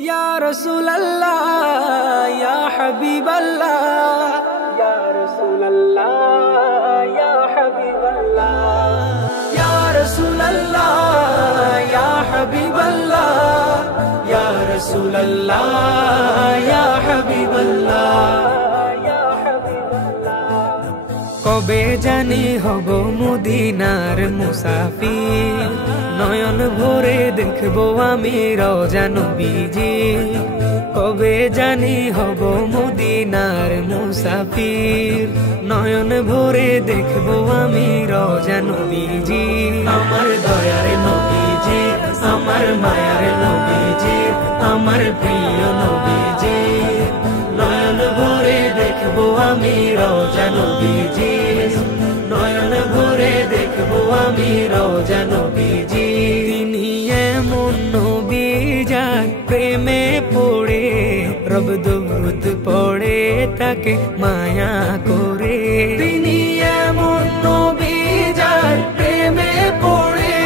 या रसूल अल्लाह या हबीब अल्लाह, या रसूल अल्लाह या हबीब अल्लाह, या रसूल अल्लाह या हबीब अल्लाह, या रसूल अल्लाह या हबीब अल्लाह। कबे जानी हब मदिनार मुसाफिर, नयन भरे देखबो आमी रওজা नबीजी। कबे जानी हब मदिनार मुसाफिर, नयन भरे देखबो आमी रওজা नबीजी। आमार दयार नबीजी, आमार मायार नबीजी, आमार प्रिय नबीजी। नयन भरे देखबो आमी रওজা नबीजी, नयन भरे देखबो आमी रওজা नबीजी। तिनी एमन नबी जार प्रेमे पड़े रब दुरूद पड़े ताके माया करे। तिनी एमन नबी जार प्रेमे पड़े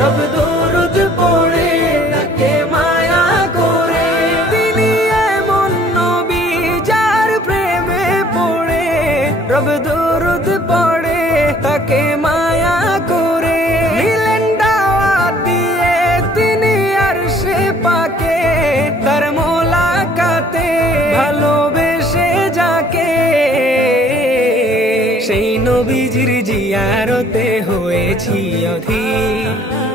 रब दुरूद पड़े ताके माया करे। तिनी एमन नबी जार प्रेमे पड़े रब दुरूद पड़े ताके माया करे। मिलेन दाওয়াত দিয়ে তিনি আরশে পাকে, তার মোলাকাতে ভালোবেসে যাকে। সেই নবীজির জিয়ারতে হয়েছি অধীর,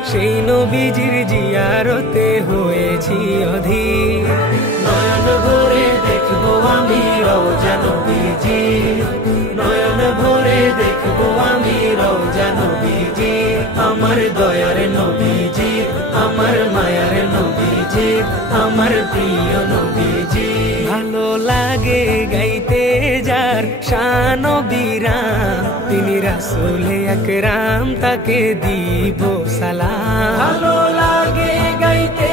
সেই নবীজির জিয়ারতে হয়েছি অধীর। নয়ন ভরে দেখবো আমি রওজা নবীজি, নয়ন ভরে দেখবো আমি রওজা নবীজি। আমার দয়ার নবীজি, আমার মায়ার নবীজি, আমার প্রিয় নবীজি। ভালো লাগে গাইতে যার শান বিরাম, তিনি রাসূলে আকরাম তাকে দিব সালাম। ভালো লাগে গাইতে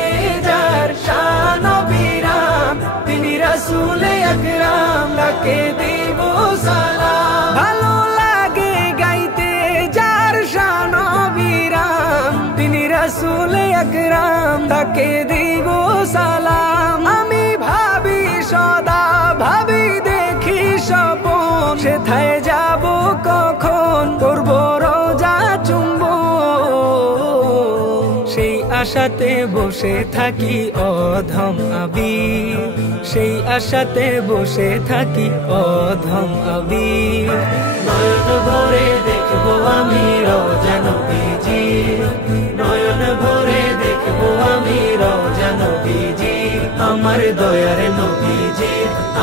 যার শান বিরাম, তিনি রাসূলে আকরাম তাকে দিব সালাম। ভালো লাগে গাইতে যার শান বিরাম, তিনি রাসূলে আকরাম তাকে দিব সালাম। আমি ভাবি সদা ভাবি দেখি স্বপন, সেথায় যাব কখন করব রওজা চুম্বন। সেই আশাতে বসে থাকি অধম আবির, সেই আশাতে বসে থাকি অধম আবির। নয়ন ভরে দেখবো আমি রওজা নবীজি, নয়ন ভরে দেখবো আমি রওজা নবীজি। আমার দয়ার নবীজি,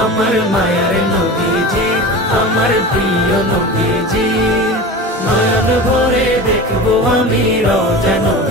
আমার মায়ার নবীজি, আমার প্রিয় নবীজি। নয়ন ভরে দেখবো আমি রওজা নবীজি।